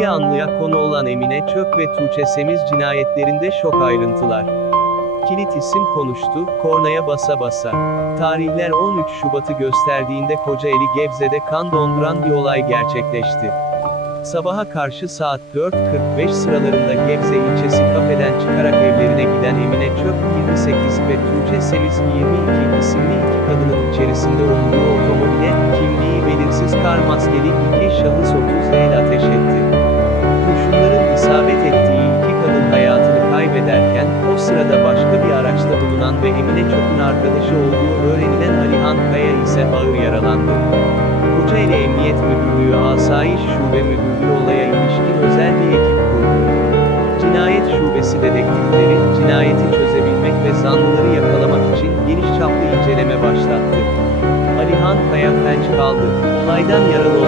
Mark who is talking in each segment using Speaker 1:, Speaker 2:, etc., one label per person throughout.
Speaker 1: Müge Anlı'ya konu olan Emine Çök ve Tuğçe Semiz cinayetlerinde şok ayrıntılar. Kilit isim konuştu, kornaya basa basa. Tarihler 13 Şubat'ı gösterdiğinde Kocaeli Gebze'de kan donduran bir olay gerçekleşti. Sabaha karşı saat 4.45 sıralarında Gebze ilçesi kafeden çıkarak evlerine giden Emine Çök 28 ve Tuğçe Semiz 22 isimli iki kadının içerisinde olduğu otomobile, kimliği belirsiz kar maskeli iki şahıs 30 el sırada başka bir araçta bulunan ve Emine Çöp'ün arkadaşı olduğu öğrenilen Alihan Kaya ise ağır yaralandı. Kocaeli Emniyet Müdürlüğü Asayiş Şube Müdürlüğü olaya ilişkin özel bir ekip kurdu. Cinayet Şubesi dedektifleri, cinayeti çözebilmek ve zanlıları yakalamak için geniş çaplı inceleme başlattı. Alihan Kaya felç kaldı. Olaydan yaralı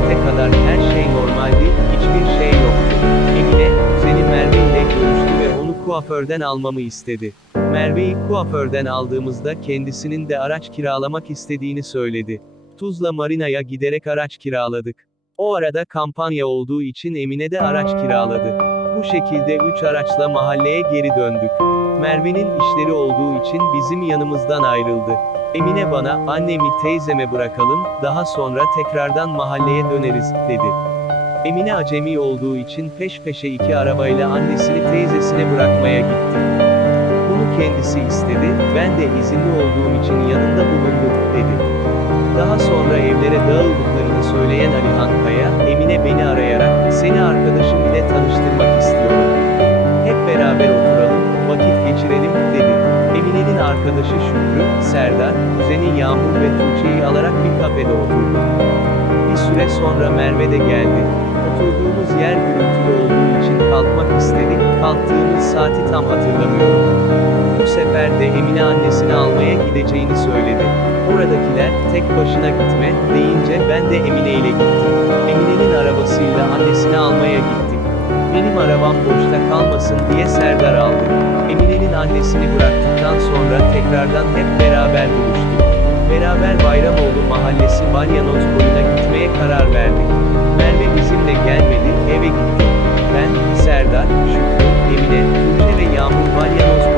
Speaker 1: saate kadar her şey normaldi, hiçbir şey yoktu. Emine, kuzeni Merve ile görüştü ve onu kuaförden almamı istedi. Merve'yi kuaförden aldığımızda kendisinin de araç kiralamak istediğini söyledi. Tuzla Marina'ya giderek araç kiraladık. O arada kampanya olduğu için Emine de araç kiraladı. Bu şekilde 3 araçla mahalleye geri döndük. Merve'nin işleri olduğu için bizim yanımızdan ayrıldı. Emine bana, annemi teyzeme bırakalım, daha sonra tekrardan mahalleye döneriz, dedi. Emine acemi olduğu için peş peşe iki arabayla annesini teyzesine bırakmaya gitti. Bunu kendisi istedi, ben de izinli olduğum için yanında bulundum, dedi. Daha sonra evlere dağıldıklarını söyleyen Alihan Kaya, Emine beni arayarak, seni arkadaşım ile tanıştırmak istiyorum. Hep beraber dedi. Emine'nin arkadaşı Şükrü, Serdar, kuzeni Yağmur ve Tuğçe'yi alarak bir kafede oturdu. Bir süre sonra Merve de geldi. Oturduğumuz yer gürültülü olduğu için kalkmak istedik, kalktığımız saati tam hatırlamıyorum. Bu sefer de Emine annesini almaya gideceğini söyledi. Oradakiler, tek başına gitme, deyince ben de Emine ile gittim. Emine'nin arabasıyla annesini almaya. Benim arabam boşta kalmasın diye Serdar aldı. Emine'nin annesini bıraktıktan sonra tekrardan hep beraber buluştuk. Beraber Bayramoğlu Mahallesi Balyanoz boyuna gitmeye karar verdik. Merve bizimle gelmedi, eve gittik. Ben, Serdar, Şükrü, Emine, Tuğçe ve Yağmur Balyanoz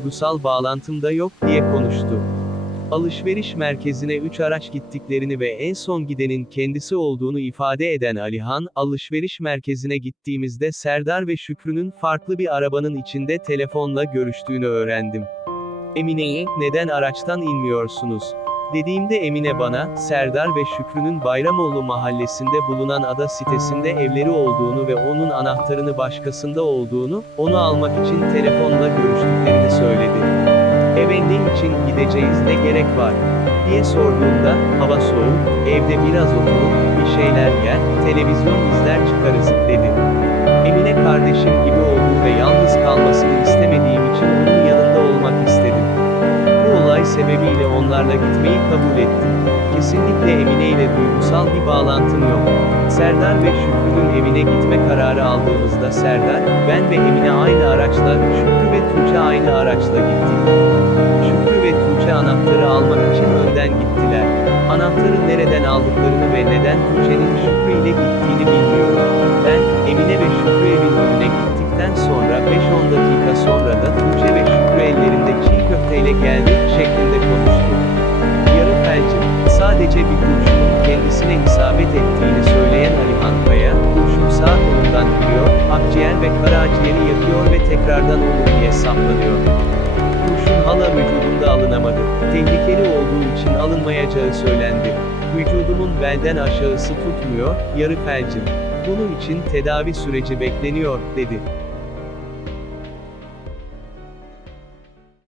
Speaker 1: duygusal bağlantım da yok, diye konuştu. Alışveriş merkezine 3 araç gittiklerini ve en son gidenin kendisi olduğunu ifade eden Alihan, alışveriş merkezine gittiğimizde Serdar ve Şükrü'nün farklı bir arabanın içinde telefonla görüştüğünü öğrendim. Emine'yi, neden araçtan inmiyorsunuz? Dediğimde Emine bana, Serdar ve Şükrü'nün Bayramoğlu mahallesinde bulunan ada sitesinde evleri olduğunu ve onun anahtarını başkasında olduğunu, onu almak için telefonla görüştüklerini söyledi. Eve ne için gideceğiz ne gerek var? diye sorduğumda, hava soğuk, evde biraz oturup, bir şeyler yer, televizyon izler çıkarız, dedi. Emine kardeşim gibi sebebiyle onlarla gitmeyi kabul ettim. Kesinlikle Emine ile duygusal bir bağlantım yok. Serdar ve Şükrü'nün evine gitme kararı aldığımızda Serdar, ben ve Emine aynı araçla, Şükrü ve Tuğçe aynı araçla gittik. Şükrü ve Tuğçe anahtarı almak için önden gittiler. Anahtarı nereden aldıklarını ve neden Tuğçe'nin Şükrü ile gittiğini bilmiyorum. Ben, Emine ve Şükrü evin önüne gittikten sonra 5-10 dakika sonra da Tuğçe ve Şükrü ellerinde çiğ köfteyle geldi, ve karaciğeri yakıyor ve tekrardan omuriliğe saplanıyor. Kurşun hala vücudumda alınamadı. Tehlikeli olduğu için alınmayacağı söylendi. Vücudumun belden aşağısı tutmuyor, yarı felcim. Bunun için tedavi süreci bekleniyor, dedi.